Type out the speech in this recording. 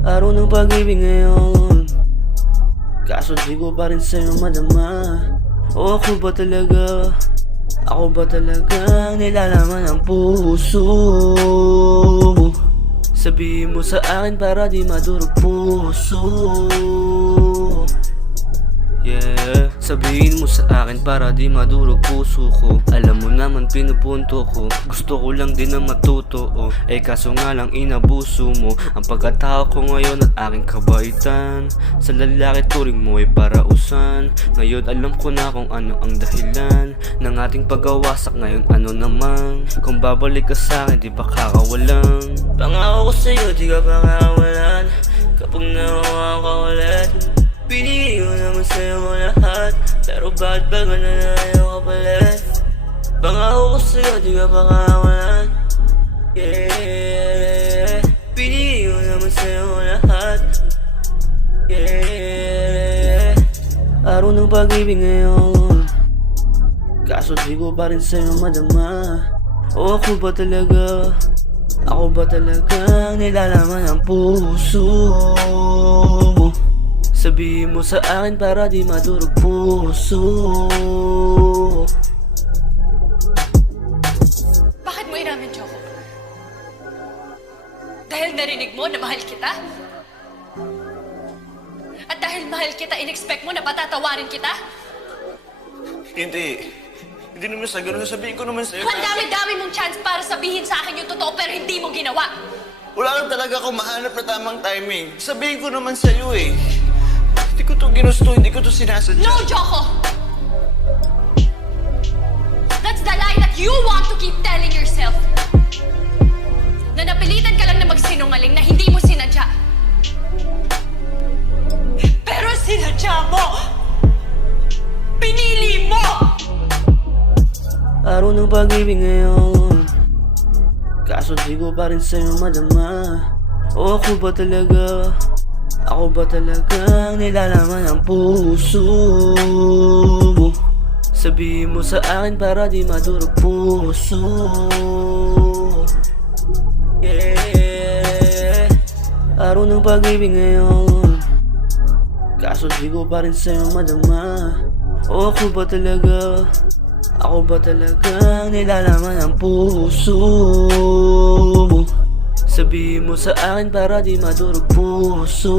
Araw ng pag-ibig ngayon, kaso di ko pa rin sa'yo madama. O ako ba talaga? Ako ba talaga nilalaman ang puso mo? Sabihin mo sa akin para di madurog puso. Yeah, sabihin mo sa akin para di madurog puso ko. Alam mo naman pinupunto ko, gusto ko lang din na matuto kaso nga lang inabuso mo ang pagkatao ko ngayon at aking kabaitan. Sa lalaki turing mo ay parausan. Ngayon alam ko na kung ano ang dahilan ng ating pagkawasak. Ngayon ano naman, kung babalik ka sa akin di ba kakawalan? Pangako ko sa'yo di ka pa kakawalan. Kapag nakuha ka ulit, pinili ko naman sa'yo mo lahat, pero bakit ba gano'n na ayaw ka palit? Pangako ko sa'yo, di ka pa kakawalan. Yeah, pinili ko naman sa'yo mo lahat. Yeah, araw ng pag-ibig ngayon, kaso di ko pa rin sa'yo madama. O ako ba talaga? Ako ba talaga nilalaman ang puso mo? Sabihin mo sa akin para di madurog puso. Bakit mo inamin, Joko? Dahil narinig mo na mahal kita? At dahil mahal kita, in-expect mo na patatawarin kita? Hindi naman sa ganun. Sabihin ko naman sa'yo. Ang dami-dami mong chance para sabihin sa akin yung totoo pero hindi mo ginawa. Wala lang talaga akong mahanap na tamang timing. Sabihin ko naman sa'yo Hindi ko to ginusto, hindi ko to sinasadya. No, Joko! That's the lie that you want to keep telling yourself. Na napilitan ka lang na magsinungaling na hindi mo sinadya. Pero sinadya mo! Pinili mo! Araw ng pag-ibig ngayon, kaso di ko pa rin sa'yo madama. O ako ba talaga? Ako ba talaga nilalaman ang puso mo? Sabihin mo sa akin para di madurog puso. Yeah, araw ng pag-ibig ngayon, kaso di ko pa rin sa'yo madama. O ako ba talaga? Ako ba talaga nilalaman ang puso mo? Sabihin mo sa akin para di madurog puso.